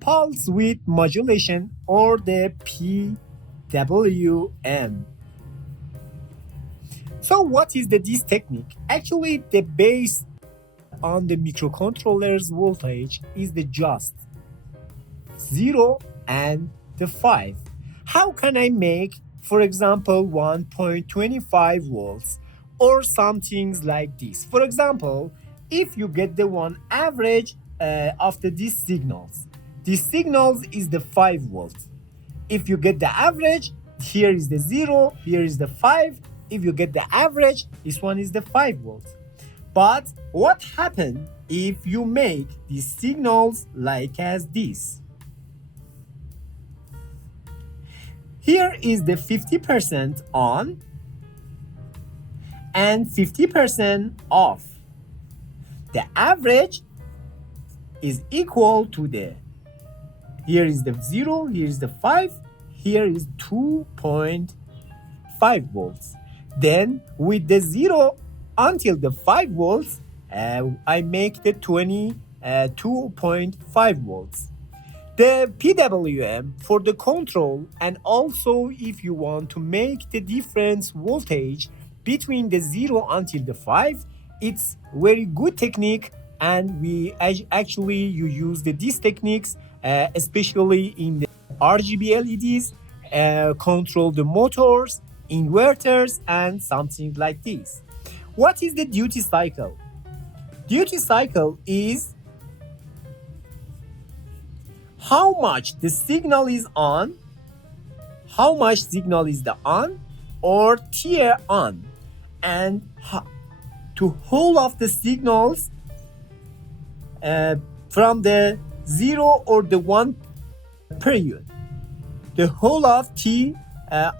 pulse width modulation, or the PWM. So what is this technique? Actually, the base on the microcontroller's voltage is the just 0 and the 5. How can I make, for example, 1.25 volts or some things like this? For example, if you get the one average of these signals is the 5 volts. If you get the average, here is the 0, here is the 5. If you get the average, this one is the 5 volts. But what happens if you make these signals like as this? Here is the 50% on and 50% off. The average is equal to the, here is the 0, here is the 5, here is 2.5 volts. Then with the 0 until the 5 volts, I make the 22.5 volts. The PWM for the control, and also if you want to make the difference voltage between the 0 until the 5, it's very good technique, and we actually you use these techniques especially in the RGB LEDs, control the motors, inverters, and something like this. What is the duty cycle? Duty cycle is how much the signal is on, how much signal is the on or tier on, and to hold off the signals from the 0 or the 1 period. The whole of T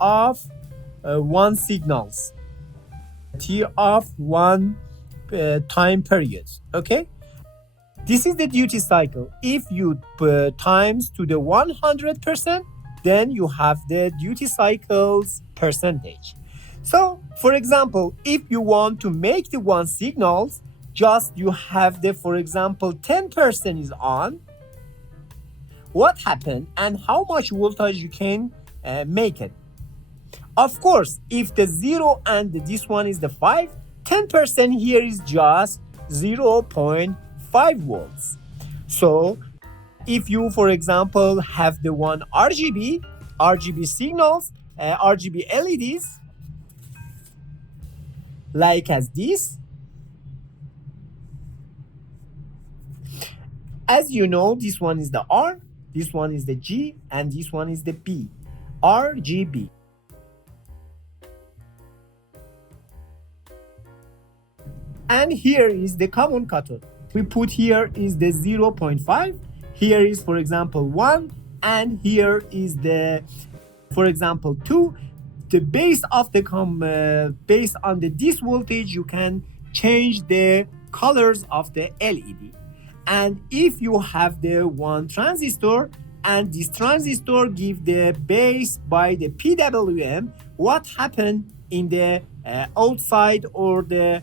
of 1 signals. T of 1 time period. Okay? This is the duty cycle. If you times to the 100%, then you have the duty cycles percentage. So, for example, if you want to make the 1 signals, just you have the, for example, 10% is on. What happened and how much voltage you can make it? Of course, if the 0 and this one is the 5, 10% here is just 0.5 volts. So if you, for example, have the one RGB signals, RGB LEDs, like as this, as you know, this one is the R, this one is the G, and this one is the B, RGB. And here is the common cathode. We put here is the 0.5, here is, for example, 1, and here is the, for example, 2. The base of the based on this voltage, you can change the colors of the LED. And if you have the 1 transistor and this transistor give the base by the PWM, what happened in the outside or the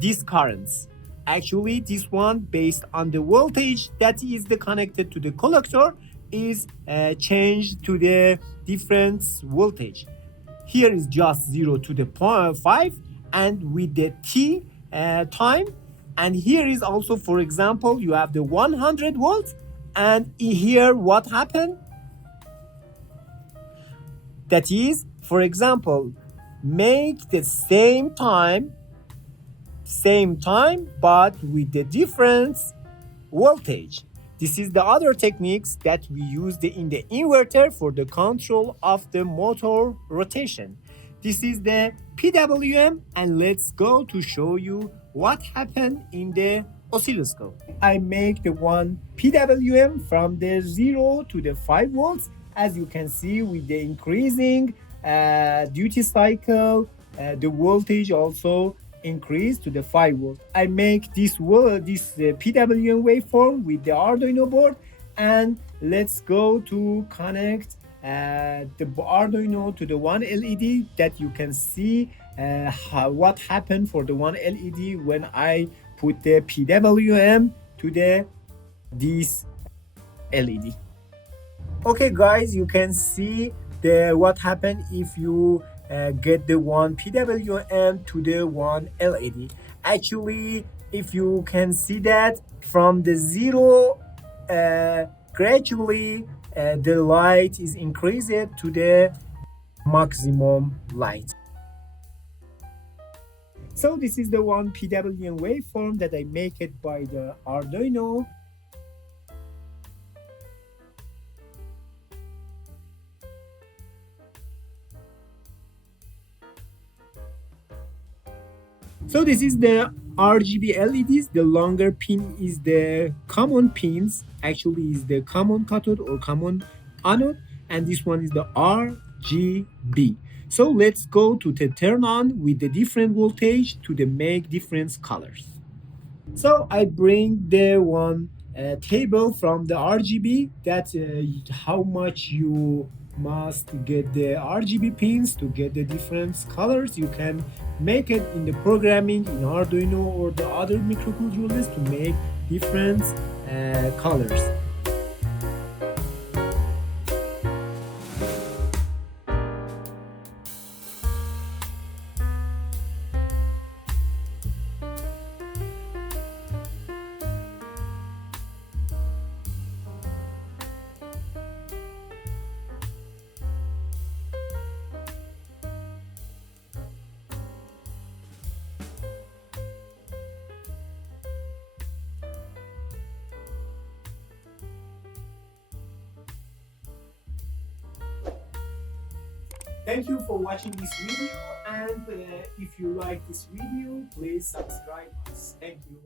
these currents? Actually, this one based on the voltage that is connected to the collector is changed to the difference voltage. Here is just 0 to the 0.5 and with the T time. And here is also, for example, you have the 100 volts, and here what happened? That is, for example, make the same time, but with the difference voltage. This is the other techniques that we used in the inverter for the control of the motor rotation. This is the PWM, and let's go to show you what happened in the oscilloscope. I make the one PWM from the 0 to the 5 volts. As you can see, with the increasing duty cycle, the voltage also increased to the 5 volts. I make this PWM waveform with the Arduino board, and let's go to connect the Arduino to the one LED that you can see what happened for the one LED when I put the PWM to this LED. Okay guys, you can see what happened if you get the one PWM to the one LED. Actually, if you can see that from the zero, gradually the light is increased to the maximum light. So this is the one PWM waveform that I make it by the Arduino. So this is the RGB LEDs. The longer pin is the common pins, actually is the common cathode or common anode, and this one is the RGB. So let's go to the turn on with the different voltage to the make different colors. So I bring the one table from the RGB that how much you must get the RGB pins to get the different colors. You can make it in the programming in Arduino or the other microcontrollers to make different colors. Thank you for watching this video, and if you like this video, please subscribe us. Thank you.